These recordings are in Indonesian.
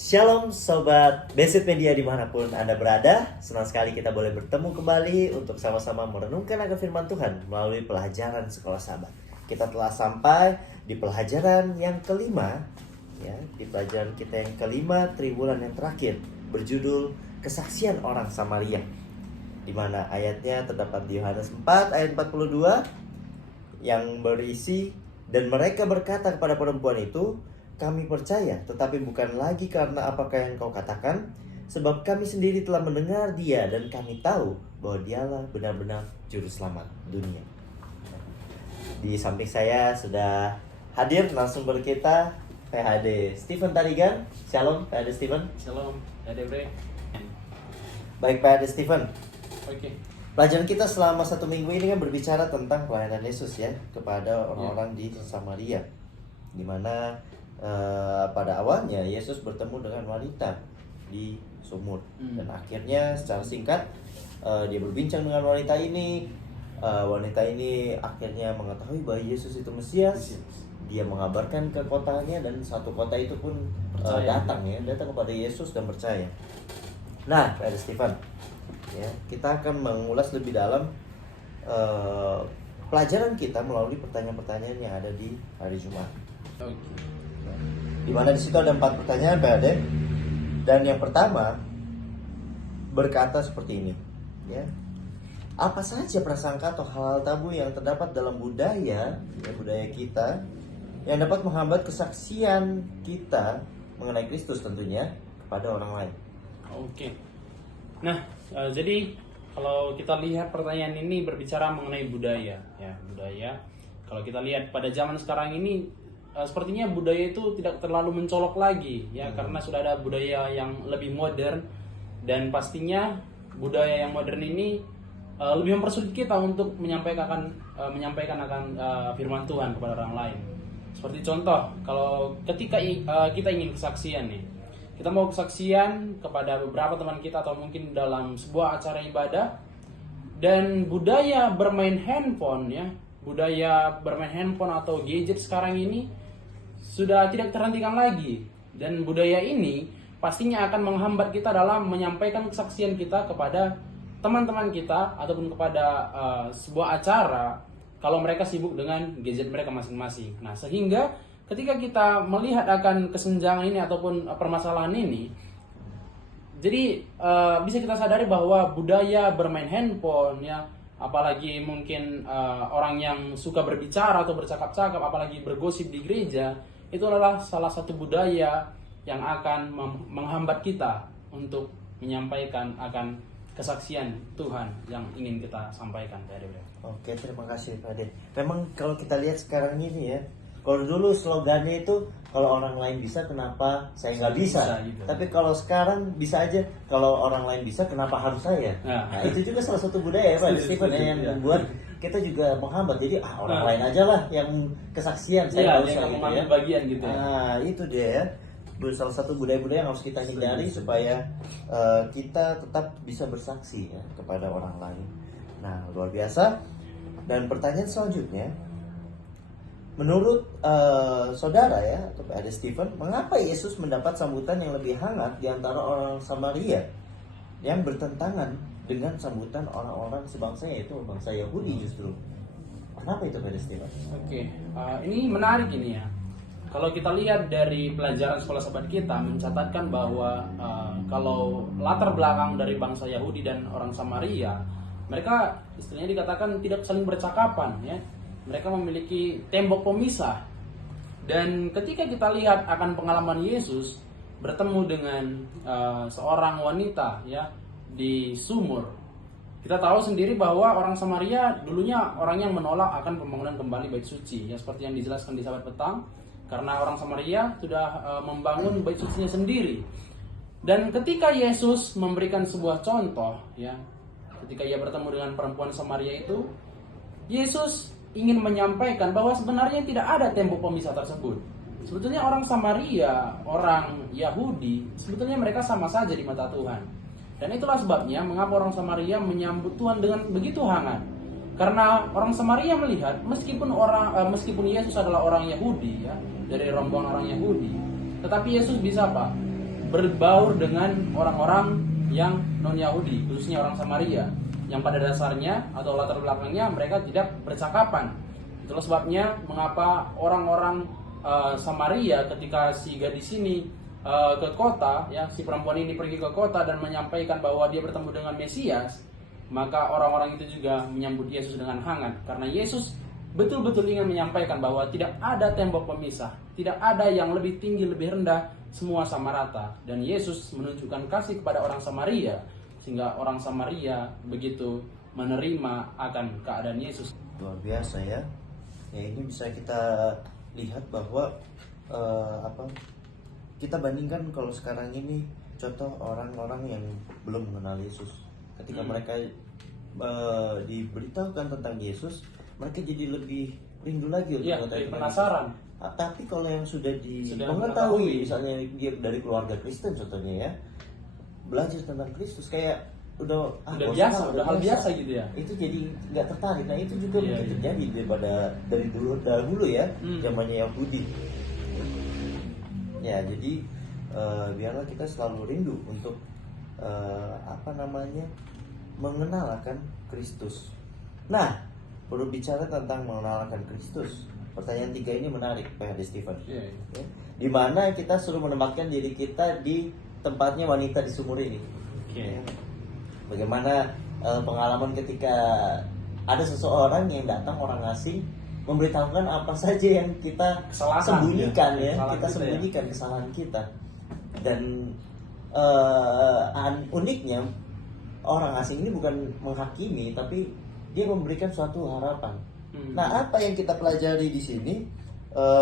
Shalom Sobat Besit Media dimanapun Anda berada. Senang sekali kita boleh bertemu kembali untuk sama-sama merenungkan akan firman Tuhan melalui pelajaran Sekolah Sabat. Kita telah sampai di pelajaran yang kelima, ya, di pelajaran kita yang kelima triwulan yang terakhir, berjudul Kesaksian Orang Samaria, di mana ayatnya terdapat di Yohanes 4 ayat 42 yang berisi, dan mereka berkata kepada perempuan itu, "Kami percaya, tetapi bukan lagi karena apakah yang kau katakan, sebab kami sendiri telah mendengar dia dan kami tahu bahwa dialah benar-benar juru selamat dunia." Di samping saya sudah hadir langsung berkita PhD Stephen Tarigan. Shalom PhD Stephen. Shalom, ada Bre. Baik PhD Stephen. Oke. Pelajaran kita selama 1 minggu ini kan berbicara tentang pelayanan Yesus ya kepada orang-orang di Samaria, di mana pada awalnya Yesus bertemu dengan wanita di sumur, dan akhirnya secara singkat dia berbincang dengan wanita ini. Wanita ini akhirnya mengetahui bahwa Yesus itu Mesias. Dia mengabarkan ke kotanya, dan satu kota itu pun datang kepada Yesus dan percaya. Nah, Pak Stephen, ya, kita akan mengulas lebih dalam pelajaran kita melalui pertanyaan-pertanyaan yang ada di hari Jumat. Di mana di situ ada 4 pertanyaan, Pak Ade. Dan yang pertama berkata seperti ini, ya. Apa saja prasangka atau hal-hal tabu yang terdapat dalam budaya kita yang dapat menghambat kesaksian kita mengenai Kristus tentunya kepada orang lain? Oke. Nah, jadi kalau kita lihat pertanyaan ini berbicara mengenai budaya, ya, budaya. Kalau kita lihat pada zaman sekarang ini, sepertinya budaya itu tidak terlalu mencolok lagi, ya, karena sudah ada budaya yang lebih modern, dan pastinya budaya yang modern ini lebih mempersulit kita untuk menyampaikan akan firman Tuhan kepada orang lain. Seperti contoh, kalau ketika kita ingin kesaksian nih, kita mau kesaksian kepada beberapa teman kita atau mungkin dalam sebuah acara ibadah, dan budaya bermain handphone, ya, budaya bermain handphone atau gadget sekarang ini sudah tidak terhentikan lagi, dan budaya ini pastinya akan menghambat kita dalam menyampaikan kesaksian kita kepada teman-teman kita ataupun kepada sebuah acara kalau mereka sibuk dengan gadget mereka masing-masing. Nah, sehingga ketika kita melihat akan kesenjangan ini ataupun permasalahan ini, jadi bisa kita sadari bahwa budaya bermain handphone, ya, apalagi mungkin orang yang suka berbicara atau bercakap-cakap, apalagi bergosip di gereja, itu adalah salah satu budaya yang akan menghambat kita untuk menyampaikan akan kesaksian Tuhan yang ingin kita sampaikan. Oke, terima kasih Pak Ade. Memang kalau kita lihat sekarang ini, ya, kalau dulu slogannya itu kalau orang lain bisa, kenapa saya nggak bisa? Gitu. Tapi kalau sekarang bisa aja, kalau orang lain bisa, kenapa harus saya? Nah, itu juga salah satu budaya ya Pak Stephen yang membuat kita juga menghambat. Jadi orang lain aja lah yang kesaksian, saya nggak usah gitu ya. Bagian gitu ya. Nah, itu dia ya. Salah satu budaya-budaya yang harus kita hindari supaya kita tetap bisa bersaksi ya kepada orang lain. Nah, luar biasa. Dan pertanyaan selanjutnya, menurut saudara ya, atau ada Stephen, mengapa Yesus mendapat sambutan yang lebih hangat di antara orang Samaria yang bertentangan dengan sambutan orang-orang sebangsanya, yaitu bangsa Yahudi justru? Kenapa itu, Pak Stephen? Oke, ini menarik ini ya. Kalau kita lihat dari pelajaran sekolah sahabat kita mencatatkan bahwa kalau latar belakang dari bangsa Yahudi dan orang Samaria, mereka istilahnya dikatakan tidak saling bercakapan, ya. Mereka memiliki tembok pemisah. Dan ketika kita lihat akan pengalaman Yesus bertemu dengan seorang wanita, ya, di sumur, kita tahu sendiri bahwa orang Samaria dulunya orang yang menolak akan pembangunan kembali bait suci, ya, seperti yang dijelaskan di Sahabat Petang. Karena orang Samaria sudah membangun bait sucinya sendiri. Dan ketika Yesus memberikan sebuah contoh, ya, ketika ia bertemu dengan perempuan Samaria itu, Yesus ingin menyampaikan bahwa sebenarnya tidak ada tembok pemisah tersebut. Sebetulnya orang Samaria, orang Yahudi, sebetulnya mereka sama saja di mata Tuhan. Dan itulah sebabnya mengapa orang Samaria menyambut Tuhan dengan begitu hangat. Karena orang Samaria melihat meskipun Yesus adalah orang Yahudi, ya, dari rombongan orang Yahudi, tetapi Yesus bisa berbaur dengan orang-orang yang non-Yahudi, khususnya orang Samaria, yang pada dasarnya atau latar belakangnya mereka tidak bercakapan. Itulah sebabnya mengapa orang-orang Samaria ketika si gadis ini ke kota, ya, si perempuan ini pergi ke kota dan menyampaikan bahwa dia bertemu dengan Mesias, maka orang-orang itu juga menyambut Yesus dengan hangat, karena Yesus betul-betul ingin menyampaikan bahwa tidak ada tembok pemisah, tidak ada yang lebih tinggi lebih rendah, semua sama rata. Dan Yesus menunjukkan kasih kepada orang Samaria, sehingga orang Samaria begitu menerima akan keadaan Yesus. Luar biasa ya. Ya, ini bisa kita lihat bahwa kita bandingkan kalau sekarang ini contoh orang-orang yang belum mengenal Yesus. Ketika mereka diberitahukan tentang Yesus, mereka jadi lebih rindu lagi untuk mengetahui penasaran. Tapi kalau yang sudah mengetahui, mengetahui, misalnya dia dari keluarga Kristen contohnya ya, belajar tentang Kristus kayak udah hal biasa gitu ya. Itu jadi nggak tertarik. Nah itu juga mungkin terjadi dari dahulu ya, zamannya Yahudi. Ya, jadi biarlah kita selalu rindu untuk mengenal akan Kristus. Nah, berbicara tentang mengenal akan Kristus, pertanyaan 3 ini menarik, Pak Hadi Stephen. Ya, di mana kita suruh menempatkan diri kita di tempatnya wanita di sumur ini. Ya. Bagaimana pengalaman ketika ada seseorang yang datang, orang asing, memberitahukan apa saja yang kita sembunyikan kita sembunyikan kesalahan kita. Dan uniknya orang asing ini bukan menghakimi, tapi dia memberikan suatu harapan. Nah, apa yang kita pelajari di sini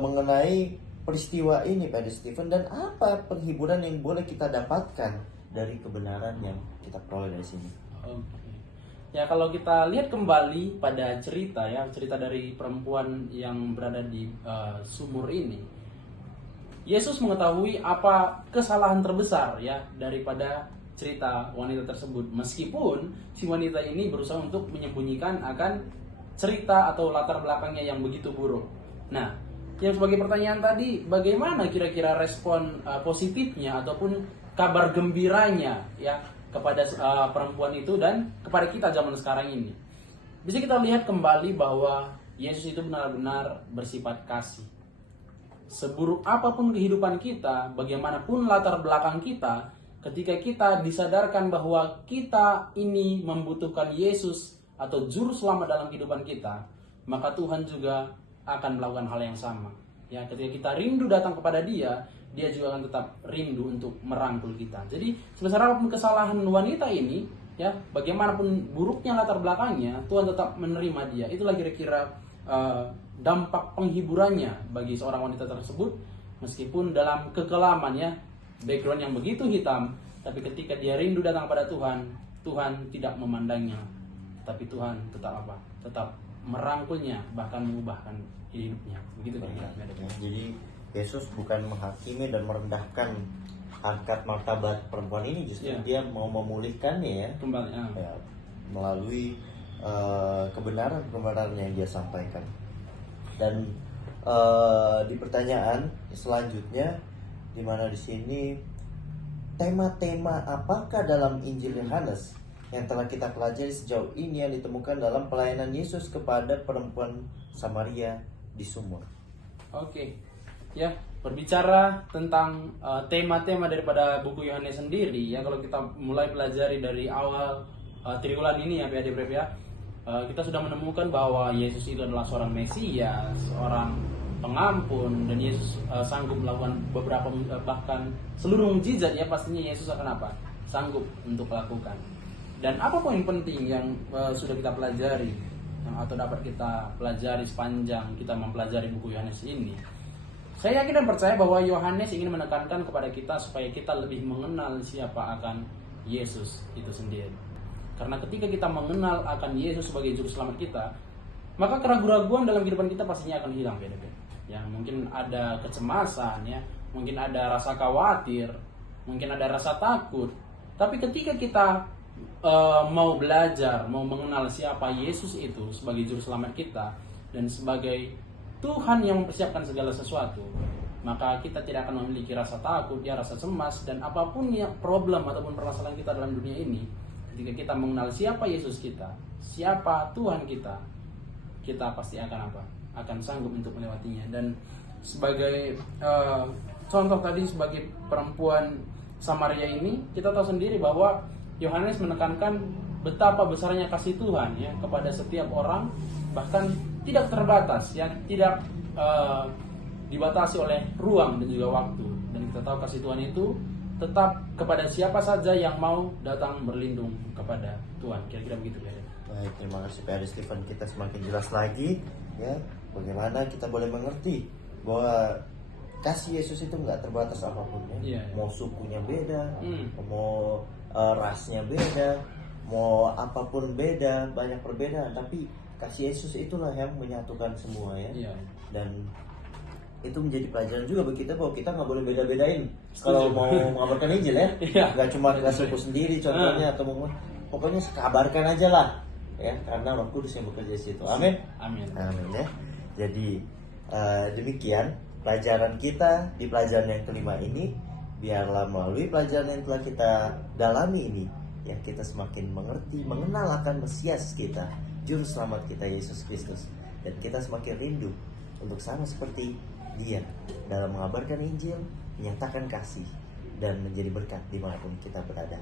mengenai peristiwa ini, Pak Stephen, dan apa penghiburan yang boleh kita dapatkan dari kebenaran yang kita peroleh dari sini? Ya, kalau kita lihat kembali pada cerita dari perempuan yang berada di sumur ini, Yesus mengetahui apa kesalahan terbesar ya daripada cerita wanita tersebut, meskipun si wanita ini berusaha untuk menyembunyikan akan cerita atau latar belakangnya yang begitu buruk. Nah, yang sebagai pertanyaan tadi, bagaimana kira-kira respon positifnya ataupun kabar gembiranya ya kepada perempuan itu dan kepada kita zaman sekarang ini? Bisa kita lihat kembali bahwa Yesus itu benar-benar bersifat kasih. Seburuk apapun kehidupan kita, bagaimanapun latar belakang kita, ketika kita disadarkan bahwa kita ini membutuhkan Yesus atau juru selamat dalam kehidupan kita, maka Tuhan juga akan melakukan hal yang sama. Ya, ketika kita rindu datang kepada Dia, Dia juga akan tetap rindu untuk merangkul kita. Jadi sebesar apapun kesalahan wanita ini, ya, bagaimanapun buruknya latar belakangnya, Tuhan tetap menerima dia. Itulah kira-kira dampak penghiburannya bagi seorang wanita tersebut, meskipun dalam kekelamannya, background yang begitu hitam, tapi ketika dia rindu datang pada Tuhan, Tuhan tidak memandangnya, tapi Tuhan tetap tetap merangkulnya, bahkan mengubahkan hidupnya. Begitu kira-kira. Jadi Yesus bukan menghakimi dan merendahkan harkat martabat perempuan ini, justru dia mau memulihkannya ya, kembali ya, melalui kebenaran yang dia sampaikan. Dan di pertanyaan selanjutnya, di mana di sini tema-tema apakah dalam Injil Yohanes yang telah kita pelajari sejauh ini yang ditemukan dalam pelayanan Yesus kepada perempuan Samaria di sumur? Oke. Ya, berbicara tentang tema-tema daripada buku Yohanes sendiri ya, kalau kita mulai pelajari dari awal triwulan ini ya, adik-adik ya, kita sudah menemukan bahwa Yesus itu adalah seorang Mesias, seorang pengampun, dan Yesus sanggup melakukan beberapa bahkan seluruh mukjizat ya, pastinya Yesus akan sanggup untuk melakukan. Dan apa poin penting yang sudah kita pelajari atau dapat kita pelajari sepanjang kita mempelajari buku Yohanes ini? Saya yakin dan percaya bahwa Yohanes ingin menekankan kepada kita supaya kita lebih mengenal siapa akan Yesus itu sendiri. Karena ketika kita mengenal akan Yesus sebagai juru selamat kita, maka keraguan-keraguan dalam kehidupan kita pastinya akan hilang, ya, mungkin ada kecemasan ya, mungkin ada rasa khawatir, mungkin ada rasa takut. Tapi ketika kita mau belajar, mau mengenal siapa Yesus itu sebagai juru selamat kita dan sebagai Tuhan yang mempersiapkan segala sesuatu, maka kita tidak akan memiliki rasa takut, ya rasa cemas, dan apapun yang problem ataupun permasalahan kita dalam dunia ini, ketika kita mengenal siapa Yesus kita, siapa Tuhan kita, kita pasti akan apa? Akan sanggup untuk melewatinya. Dan sebagai contoh tadi, sebagai perempuan Samaria ini, kita tahu sendiri bahwa Yohanes menekankan betapa besarnya kasih Tuhan ya kepada setiap orang, bahkan tidak terbatas, ya tidak dibatasi oleh ruang dan juga waktu. Dan kita tahu kasih Tuhan itu tetap kepada siapa saja yang mau datang berlindung kepada Tuhan. Kira-kira begitu ya. Baik, terima kasih Pak Adi Stephen. Kita semakin jelas lagi ya bagaimana kita boleh mengerti bahwa kasih Yesus itu nggak terbatas apapun ya. Iya. Mau sukunya beda, mau rasnya beda, mau apapun beda, banyak perbedaan, tapi kasih Yesus itulah yang menyatukan semua ya. Iya. Dan itu menjadi pelajaran juga bagi kita bahwa kita nggak boleh beda-bedain kalau mau mengabarkan Injil ya. Iya. Nggak cuma ke suku sendiri contohnya atau pokoknya kabarkan aja lah ya, karena Roh Kudus yang bekerja di situ. Amin. Amin. Amin ya. Jadi demikian pelajaran kita di pelajaran yang kelima ini. Biarlah melalui pelajaran yang telah kita dalami ini, ya kita semakin mengerti, mengenal akan Mesias kita, Juru Selamat kita Yesus Kristus, dan kita semakin rindu untuk sama seperti Dia dalam mengabarkan Injil, menyatakan kasih, dan menjadi berkat dimanapun kita berada.